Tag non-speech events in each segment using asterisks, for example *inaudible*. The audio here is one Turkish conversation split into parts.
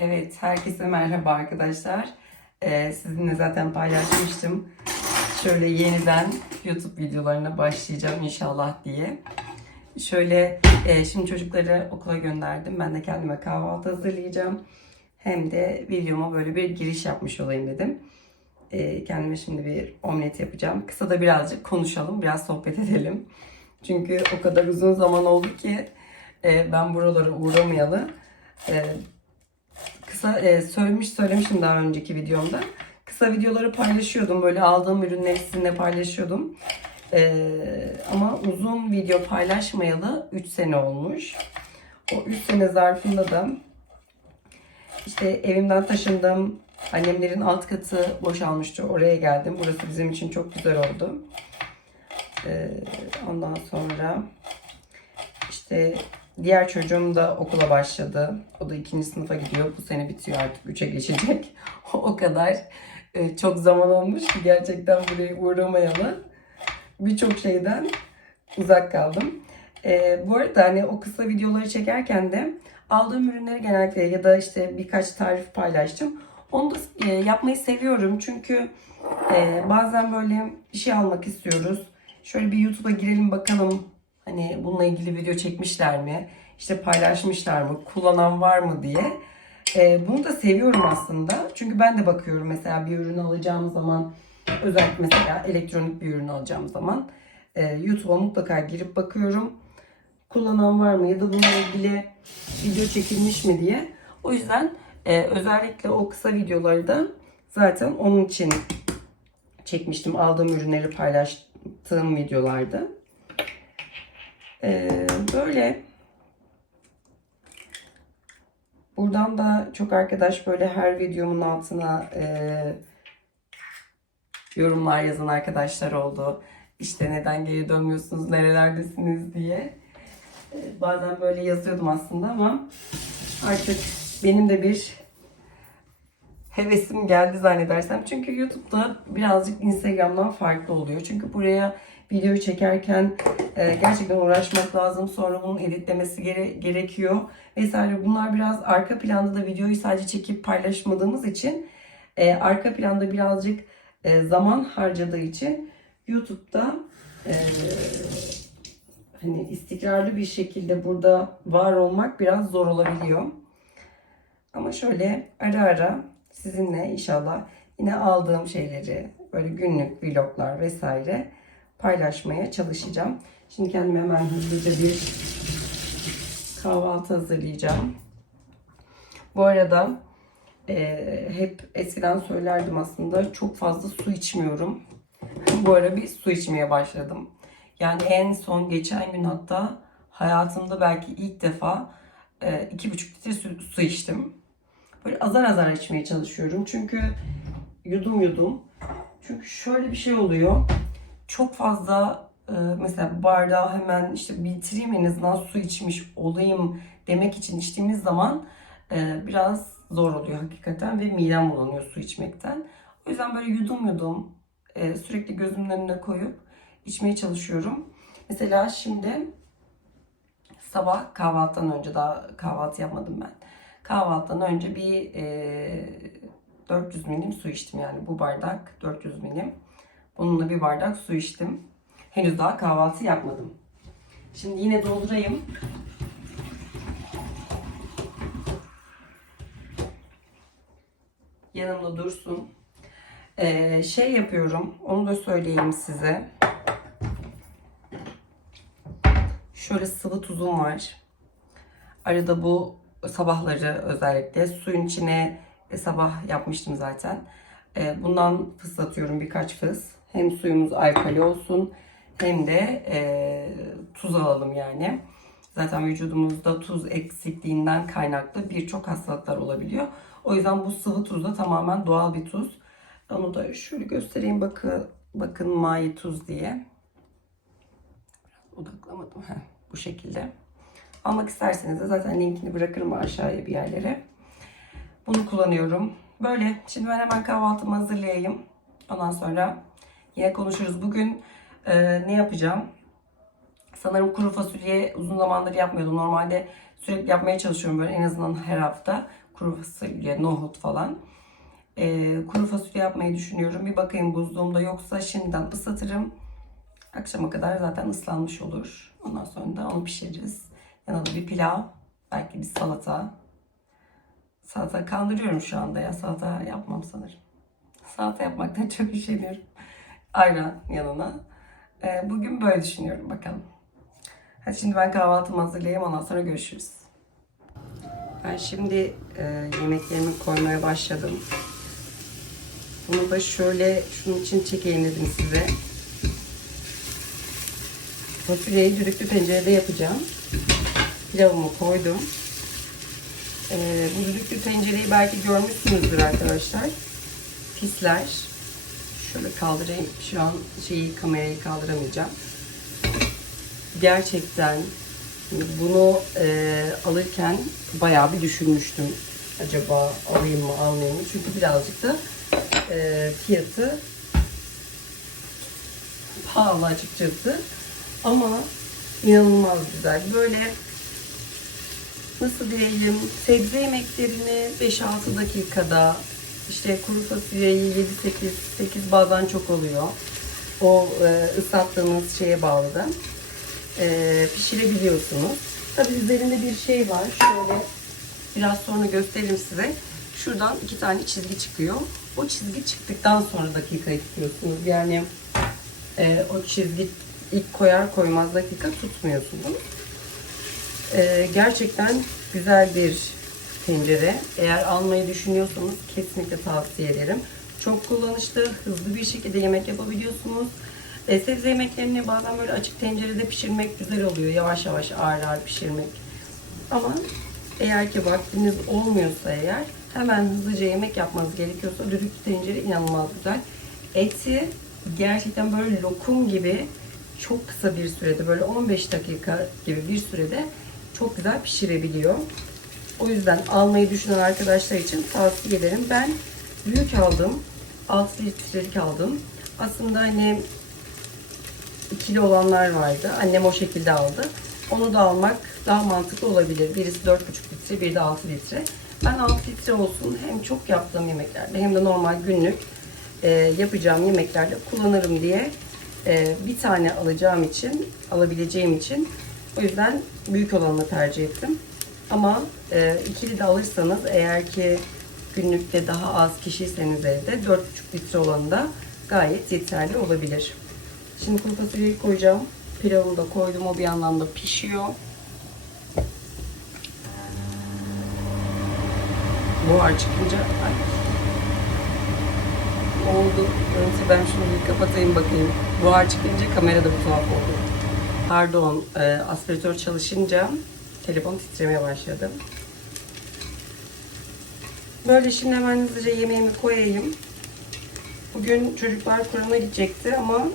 Evet, herkese merhaba arkadaşlar. Ee, sizinle zaten paylaşmıştım. Şöyle yeniden YouTube videolarına başlayacağım inşallah diye. Şöyle e, şimdi çocukları okula gönderdim. Ben de kendime kahvaltı hazırlayacağım. Hem de videoma böyle bir giriş yapmış olayım dedim. Ee, kendime şimdi bir omlet yapacağım. Kısa da birazcık konuşalım, biraz sohbet edelim. Çünkü o kadar uzun zaman oldu ki e, ben buralara uğramayalı. E, kısa e, söylemiş söylemişim daha önceki videomda. Kısa videoları paylaşıyordum. Böyle aldığım ürünleri sizinle paylaşıyordum. E, ama uzun video paylaşmayalı 3 sene olmuş. O 3 sene zarfında da işte evimden taşındım. Annemlerin alt katı boşalmıştı. Oraya geldim. Burası bizim için çok güzel oldu. E, ondan sonra işte diğer çocuğum da okula başladı. O da ikinci sınıfa gidiyor. Bu sene bitiyor artık. Üçe geçecek. *laughs* o kadar e, çok zaman olmuş ki gerçekten buraya uğramayalı. Birçok şeyden uzak kaldım. E, bu arada hani o kısa videoları çekerken de aldığım ürünleri genellikle ya da işte birkaç tarif paylaştım. Onu da e, yapmayı seviyorum çünkü e, bazen böyle bir şey almak istiyoruz. Şöyle bir YouTube'a girelim bakalım Hani bununla ilgili video çekmişler mi? İşte paylaşmışlar mı? Kullanan var mı diye. Ee, bunu da seviyorum aslında. Çünkü ben de bakıyorum mesela bir ürün alacağım zaman özellikle mesela elektronik bir ürün alacağım zaman e, YouTube'a mutlaka girip bakıyorum. Kullanan var mı ya da bununla ilgili video çekilmiş mi diye. O yüzden e, özellikle o kısa videoları da zaten onun için çekmiştim. Aldığım ürünleri paylaştığım videolarda. Ee, böyle buradan da çok arkadaş böyle her videomun altına e, yorumlar yazan arkadaşlar oldu. İşte neden geri dönmüyorsunuz, nerelerdesiniz diye. Ee, bazen böyle yazıyordum aslında ama artık benim de bir hevesim geldi zannedersem. Çünkü YouTube'da birazcık Instagram'dan farklı oluyor. Çünkü buraya videoyu çekerken e, gerçekten uğraşmak lazım. Sonra bunun editlemesi gere- gerekiyor vesaire. Bunlar biraz arka planda da videoyu sadece çekip paylaşmadığımız için e, arka planda birazcık e, zaman harcadığı için YouTube'da e, hani istikrarlı bir şekilde burada var olmak biraz zor olabiliyor. Ama şöyle ara ara sizinle inşallah yine aldığım şeyleri böyle günlük vloglar vesaire paylaşmaya çalışacağım. Şimdi kendime hemen hızlıca bir kahvaltı hazırlayacağım. Bu arada e, hep eskiden söylerdim aslında çok fazla su içmiyorum. *laughs* Bu ara bir su içmeye başladım. Yani en son geçen gün hatta hayatımda belki ilk defa e, iki buçuk litre su, su içtim. Böyle azar azar içmeye çalışıyorum. Çünkü yudum yudum. Çünkü şöyle bir şey oluyor. Çok fazla e, mesela bardağı hemen işte bitireyim en azından su içmiş olayım demek için içtiğimiz zaman e, biraz zor oluyor hakikaten ve midem bulanıyor su içmekten. O yüzden böyle yudum yudum e, sürekli gözümün önüne koyup içmeye çalışıyorum. Mesela şimdi sabah kahvaltıdan önce daha kahvaltı yapmadım ben. Kahvaltıdan önce bir e, 400 milim su içtim yani bu bardak 400 milim. Bununla bir bardak su içtim. Henüz daha kahvaltı yapmadım. Şimdi yine doldurayım. Yanımda dursun. Ee, şey yapıyorum. Onu da söyleyeyim size. Şöyle sıvı tuzum var. Arada bu sabahları özellikle suyun içine sabah yapmıştım zaten. E, bundan fıslatıyorum birkaç fıs. Hem suyumuz alkali olsun hem de e, tuz alalım yani. Zaten vücudumuzda tuz eksikliğinden kaynaklı birçok hastalıklar olabiliyor. O yüzden bu sıvı tuz da tamamen doğal bir tuz. Onu da şöyle göstereyim bakın, bakın mai tuz diye. Biraz odaklamadım. Heh, bu şekilde. Almak isterseniz de zaten linkini bırakırım aşağıya bir yerlere. Bunu kullanıyorum. Böyle. Şimdi ben hemen kahvaltımı hazırlayayım. Ondan sonra yine konuşuruz. Bugün e, ne yapacağım? Sanırım kuru fasulye uzun zamandır yapmıyordum. Normalde Sürekli yapmaya çalışıyorum böyle en azından her hafta kuru fasulye, nohut falan. Ee, kuru fasulye yapmayı düşünüyorum. Bir bakayım buzluğumda yoksa şimdiden ıslatırım. Akşama kadar zaten ıslanmış olur. Ondan sonra da onu pişiririz. Yanına bir pilav, belki bir salata. Salata kandırıyorum şu anda ya. Salata yapmam sanırım. Salata yapmaktan *laughs* çok üşeniyorum. Ayran yanına. Ee, bugün böyle düşünüyorum bakalım. Hadi şimdi ben kahvaltımı hazırlayayım ondan sonra görüşürüz. Ben şimdi e, yemeklerimi koymaya başladım. Bunu da şöyle şunun için çekeyim dedim size. Fasulyeyi düdüklü tencerede yapacağım. Pilavımı koydum. Ee, bu düdüklü tencereyi belki görmüşsünüzdür arkadaşlar. Pisler. Şöyle kaldırayım. Şu an şeyi kamerayı kaldıramayacağım. Gerçekten bunu e, alırken bayağı bir düşünmüştüm. Acaba alayım mı almayayım mı? Çünkü birazcık da e, fiyatı pahalı açıkçası. Ama inanılmaz güzel. Böyle nasıl diyeyim sebze yemeklerini 5-6 dakikada işte kuru fasulyeyi 7-8 8 bazen çok oluyor. O e, ıslattığınız şeye bağlı da e, pişirebiliyorsunuz. Tabi üzerinde bir şey var. Şöyle biraz sonra göstereyim size. Şuradan iki tane çizgi çıkıyor. O çizgi çıktıktan sonra dakikayı tutuyorsunuz. Yani e, o çizgi ilk koyar koymaz dakika tutmuyorsunuz. E, gerçekten güzel bir tencere. Eğer almayı düşünüyorsanız kesinlikle tavsiye ederim. Çok kullanışlı, hızlı bir şekilde yemek yapabiliyorsunuz. E, sebze yemeklerini bazen böyle açık tencerede pişirmek güzel oluyor. Yavaş yavaş ağır ağır pişirmek. Ama eğer ki vaktiniz olmuyorsa eğer hemen hızlıca yemek yapmanız gerekiyorsa düdüklü tencere inanılmaz güzel. Eti gerçekten böyle lokum gibi çok kısa bir sürede böyle 15 dakika gibi bir sürede çok güzel pişirebiliyor. O yüzden almayı düşünen arkadaşlar için tavsiye ederim. Ben büyük aldım. 6 litrelik aldım. Aslında hani ikili olanlar vardı. Annem o şekilde aldı. Onu da almak daha mantıklı olabilir. Birisi 4,5 litre, biri de 6 litre. Ben 6 litre olsun hem çok yaptığım yemeklerde hem de normal günlük e, yapacağım yemeklerde kullanırım diye e, bir tane alacağım için, alabileceğim için o yüzden büyük olanı tercih ettim. Ama e, ikili de alırsanız eğer ki günlükte daha az kişiyseniz evde 4,5 litre olanı da gayet yeterli olabilir. Şimdi kuru fasulyeyi koyacağım. Pilavımı da koydum. O bir yandan da pişiyor. Buhar çıkınca ay. Oldu? Önce ben şunu bir kapatayım bakayım. Buhar çıkınca kamera da bir tuhaf oldu. Pardon, e, aspiratör çalışınca telefon titremeye başladı. Böyle şimdi hemen hızlıca yemeğimi koyayım. Bugün çocuklar Kur'an'a gidecekti ama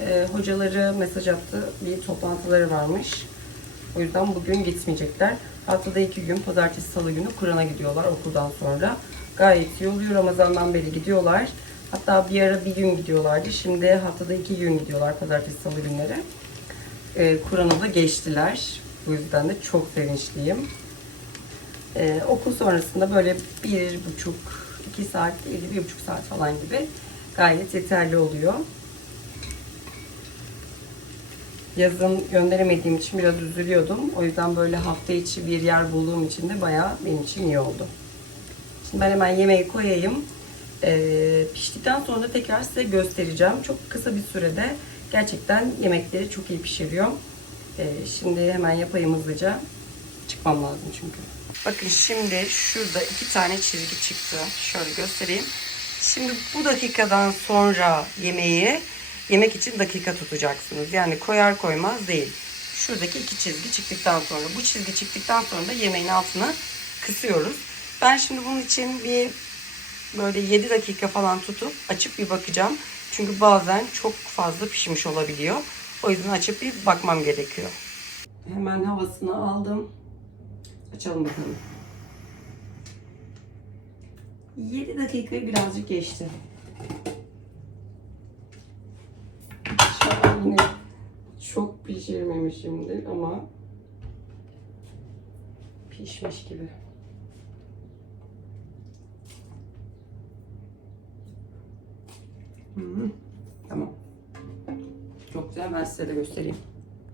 e, hocaları mesaj attı. Bir toplantıları varmış. O yüzden bugün gitmeyecekler. Haftada iki gün, pazartesi, salı günü Kur'an'a gidiyorlar okuldan sonra. Gayet iyi oluyor. Ramazan'dan beri gidiyorlar. Hatta bir ara bir gün gidiyorlardı. Şimdi haftada iki gün gidiyorlar pazartesi, salı günleri. E, Kur'an'a da geçtiler. Bu yüzden de çok sevinçliyim. E, okul sonrasında böyle bir buçuk, iki saat değil, bir buçuk saat falan gibi gayet yeterli oluyor. Yazın gönderemediğim için biraz üzülüyordum. O yüzden böyle hafta içi bir yer bulduğum için de bayağı benim için iyi oldu. Şimdi ben hemen yemeği koyayım. Ee, piştikten sonra da tekrar size göstereceğim. Çok kısa bir sürede gerçekten yemekleri çok iyi pişiriyor. Ee, şimdi hemen yapayım hızlıca. Çıkmam lazım çünkü. Bakın şimdi şurada iki tane çizgi çıktı. Şöyle göstereyim. Şimdi bu dakikadan sonra yemeği yemek için dakika tutacaksınız. Yani koyar koymaz değil. Şuradaki iki çizgi çıktıktan sonra bu çizgi çıktıktan sonra da yemeğin altına kısıyoruz. Ben şimdi bunun için bir böyle 7 dakika falan tutup açıp bir bakacağım. Çünkü bazen çok fazla pişmiş olabiliyor. O yüzden açıp bir bakmam gerekiyor. Hemen havasını aldım. Açalım bakalım. 7 dakikayı birazcık geçti. An yine çok pişirmemişimdir ama pişmiş gibi. Size de göstereyim.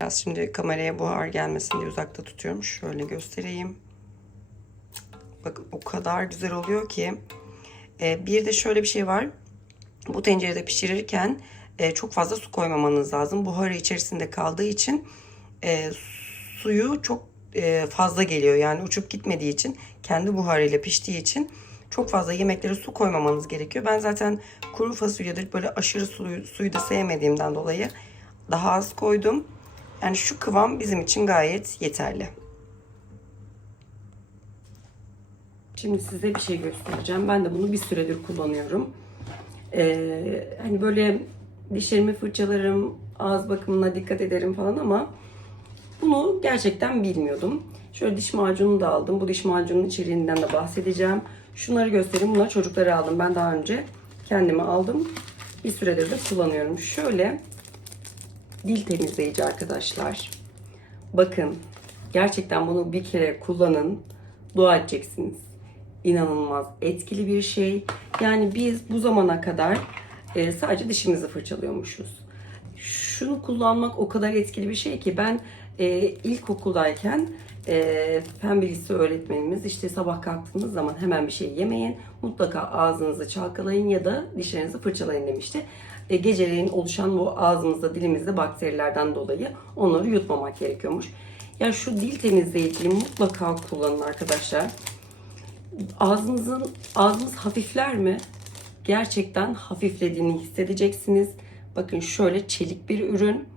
Biraz şimdi kameraya buhar gelmesin diye uzakta tutuyorum. Şöyle göstereyim. Bakın o kadar güzel oluyor ki. Ee, bir de şöyle bir şey var. Bu tencerede pişirirken e, çok fazla su koymamanız lazım. Buharı içerisinde kaldığı için e, suyu çok e, fazla geliyor. Yani uçup gitmediği için kendi buharıyla piştiği için çok fazla yemeklere su koymamanız gerekiyor. Ben zaten kuru fasulyedir böyle aşırı suyu, suyu da sevmediğimden dolayı daha az koydum. Yani şu kıvam bizim için gayet yeterli. Şimdi size bir şey göstereceğim. Ben de bunu bir süredir kullanıyorum. Ee, hani böyle dişlerimi fırçalarım, ağız bakımına dikkat ederim falan ama bunu gerçekten bilmiyordum. Şöyle diş macunu da aldım. Bu diş macunun içeriğinden de bahsedeceğim. Şunları göstereyim. Bunları çocuklara aldım. Ben daha önce kendime aldım. Bir süredir de kullanıyorum. Şöyle dil temizleyici arkadaşlar. Bakın gerçekten bunu bir kere kullanın. Dua edeceksiniz. İnanılmaz etkili bir şey. Yani biz bu zamana kadar e, sadece dişimizi fırçalıyormuşuz. Şunu kullanmak o kadar etkili bir şey ki ben e, ilkokuldayken e, fen bilgisi öğretmenimiz işte sabah kalktığınız zaman hemen bir şey yemeyin. Mutlaka ağzınızı çalkalayın ya da dişlerinizi fırçalayın demişti. E, geceleyin oluşan bu ağzımızda dilimizde bakterilerden dolayı onları yutmamak gerekiyormuş. Ya şu dil temizleyiciyi mutlaka kullanın arkadaşlar. Ağzınızın ağzınız hafifler mi? Gerçekten hafiflediğini hissedeceksiniz. Bakın şöyle çelik bir ürün.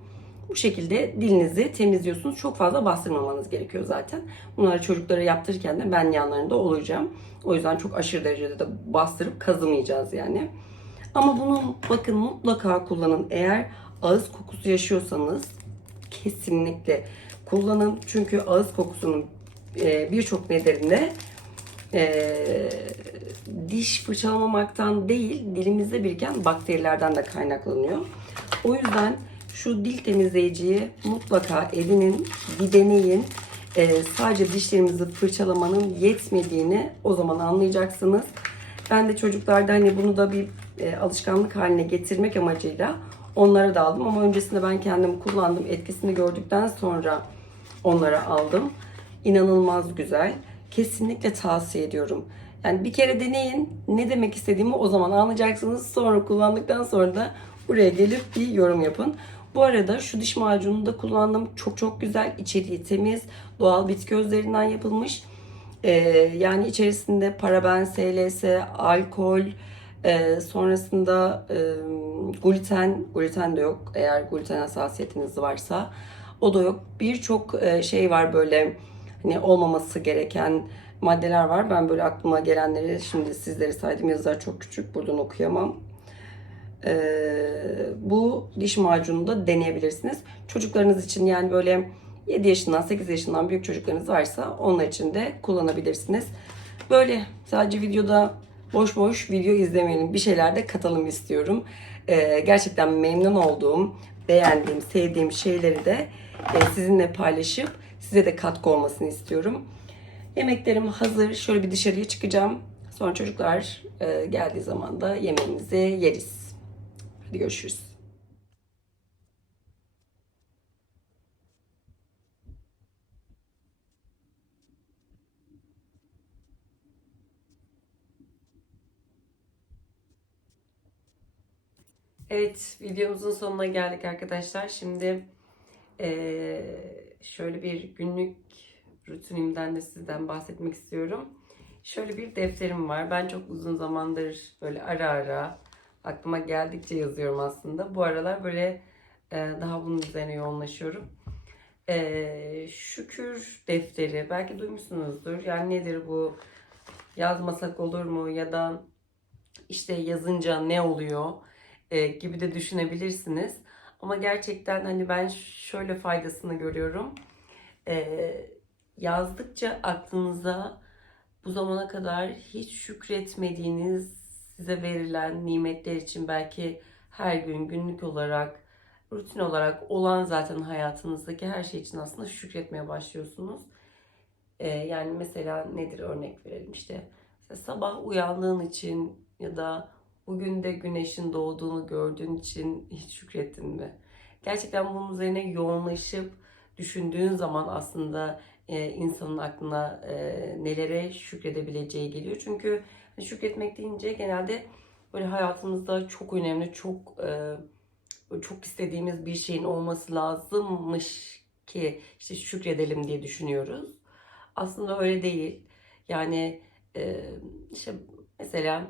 Bu şekilde dilinizi temizliyorsunuz. Çok fazla bastırmamanız gerekiyor zaten. Bunları çocuklara yaptırırken de ben yanlarında olacağım. O yüzden çok aşırı derecede de bastırıp kazımayacağız yani. Ama bunu bakın mutlaka kullanın. Eğer ağız kokusu yaşıyorsanız kesinlikle kullanın. Çünkü ağız kokusunun e, birçok nedeninde e, diş fırçalamamaktan değil dilimizde biriken bakterilerden de kaynaklanıyor. O yüzden şu dil temizleyiciyi mutlaka edinin, bir deneyin. Ee, sadece dişlerimizi fırçalamanın yetmediğini o zaman anlayacaksınız. Ben de çocuklarda hani bunu da bir e, alışkanlık haline getirmek amacıyla onlara da aldım. Ama öncesinde ben kendim kullandım. Etkisini gördükten sonra onlara aldım. İnanılmaz güzel. Kesinlikle tavsiye ediyorum. Yani bir kere deneyin. Ne demek istediğimi o zaman anlayacaksınız. Sonra kullandıktan sonra da buraya gelip bir yorum yapın. Bu arada şu diş macununu da kullandım. Çok çok güzel. İçeriği temiz. Doğal bitki özlerinden yapılmış. Ee, yani içerisinde paraben, SLS, alkol, e, sonrasında e, gluten, gluten de yok. Eğer gluten hassasiyetiniz varsa o da yok. Birçok e, şey var böyle hani olmaması gereken maddeler var. Ben böyle aklıma gelenleri şimdi sizlere saydım. Yazılar çok küçük. Buradan okuyamam. Ee, bu diş macunu da deneyebilirsiniz. Çocuklarınız için yani böyle 7 yaşından 8 yaşından büyük çocuklarınız varsa onlar için de kullanabilirsiniz. Böyle sadece videoda boş boş video izlemeyelim. Bir şeyler de katalım istiyorum. Ee, gerçekten memnun olduğum, beğendiğim, sevdiğim şeyleri de e, sizinle paylaşıp size de katkı olmasını istiyorum. Yemeklerim hazır. Şöyle bir dışarıya çıkacağım. Sonra çocuklar e, geldiği zaman da yemeğimizi yeriz. Hadi görüşürüz. Evet, videomuzun sonuna geldik arkadaşlar. Şimdi eee, şöyle bir günlük rutinimden de sizden bahsetmek istiyorum. Şöyle bir defterim var. Ben çok uzun zamandır böyle ara ara aklıma geldikçe yazıyorum aslında. Bu aralar böyle e, daha bunun üzerine yoğunlaşıyorum. E, şükür defteri belki duymuşsunuzdur. Yani nedir bu? Yazmasak olur mu? Ya da işte yazınca ne oluyor? E, gibi de düşünebilirsiniz. Ama gerçekten hani ben şöyle faydasını görüyorum. Yazdıkça aklınıza bu zamana kadar hiç şükretmediğiniz size verilen nimetler için belki her gün günlük olarak rutin olarak olan zaten hayatınızdaki her şey için aslında şükretmeye başlıyorsunuz. Ee, yani mesela nedir örnek verelim işte. Sabah uyandığın için ya da bugün de güneşin doğduğunu gördüğün için hiç şükrettin mi? Gerçekten bunun üzerine yoğunlaşıp düşündüğün zaman aslında e, insanın aklına e, nelere şükredebileceği geliyor. Çünkü şükretmek deyince genelde böyle hayatımızda çok önemli, çok e, çok istediğimiz bir şeyin olması lazımmış ki işte şükredelim diye düşünüyoruz. Aslında öyle değil. Yani işte mesela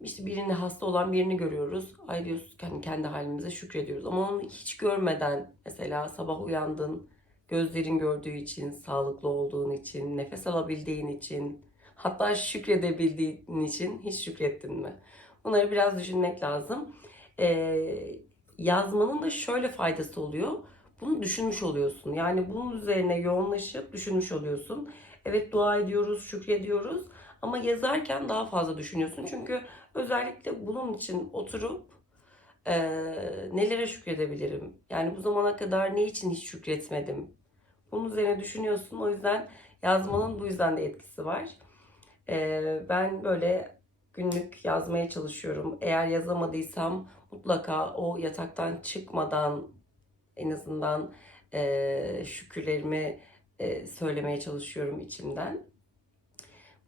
işte birini hasta olan birini görüyoruz. Ay diyoruz hani kendi halimize şükrediyoruz. Ama onu hiç görmeden mesela sabah uyandın, gözlerin gördüğü için, sağlıklı olduğun için, nefes alabildiğin için, hatta şükredebildiğin için hiç şükrettin mi? Bunları biraz düşünmek lazım. Ee, yazmanın da şöyle faydası oluyor. Bunu düşünmüş oluyorsun. Yani bunun üzerine yoğunlaşıp düşünmüş oluyorsun. Evet dua ediyoruz, şükrediyoruz. Ama yazarken daha fazla düşünüyorsun. Çünkü özellikle bunun için oturup e, nelere şükredebilirim? Yani bu zamana kadar ne için hiç şükretmedim? Bunun üzerine düşünüyorsun. O yüzden yazmanın bu yüzden de etkisi var. E, ben böyle günlük yazmaya çalışıyorum. Eğer yazamadıysam mutlaka o yataktan çıkmadan en azından e, şükürlerimi e, söylemeye çalışıyorum içimden.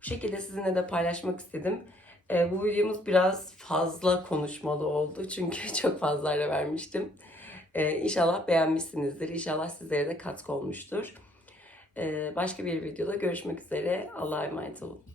Bu şekilde sizinle de paylaşmak istedim. E, bu videomuz biraz fazla konuşmalı oldu. Çünkü *laughs* çok fazla ara vermiştim. E, inşallah beğenmişsinizdir. İnşallah sizlere de katkı olmuştur. E, başka bir videoda görüşmek üzere. Allah'a emanet olun.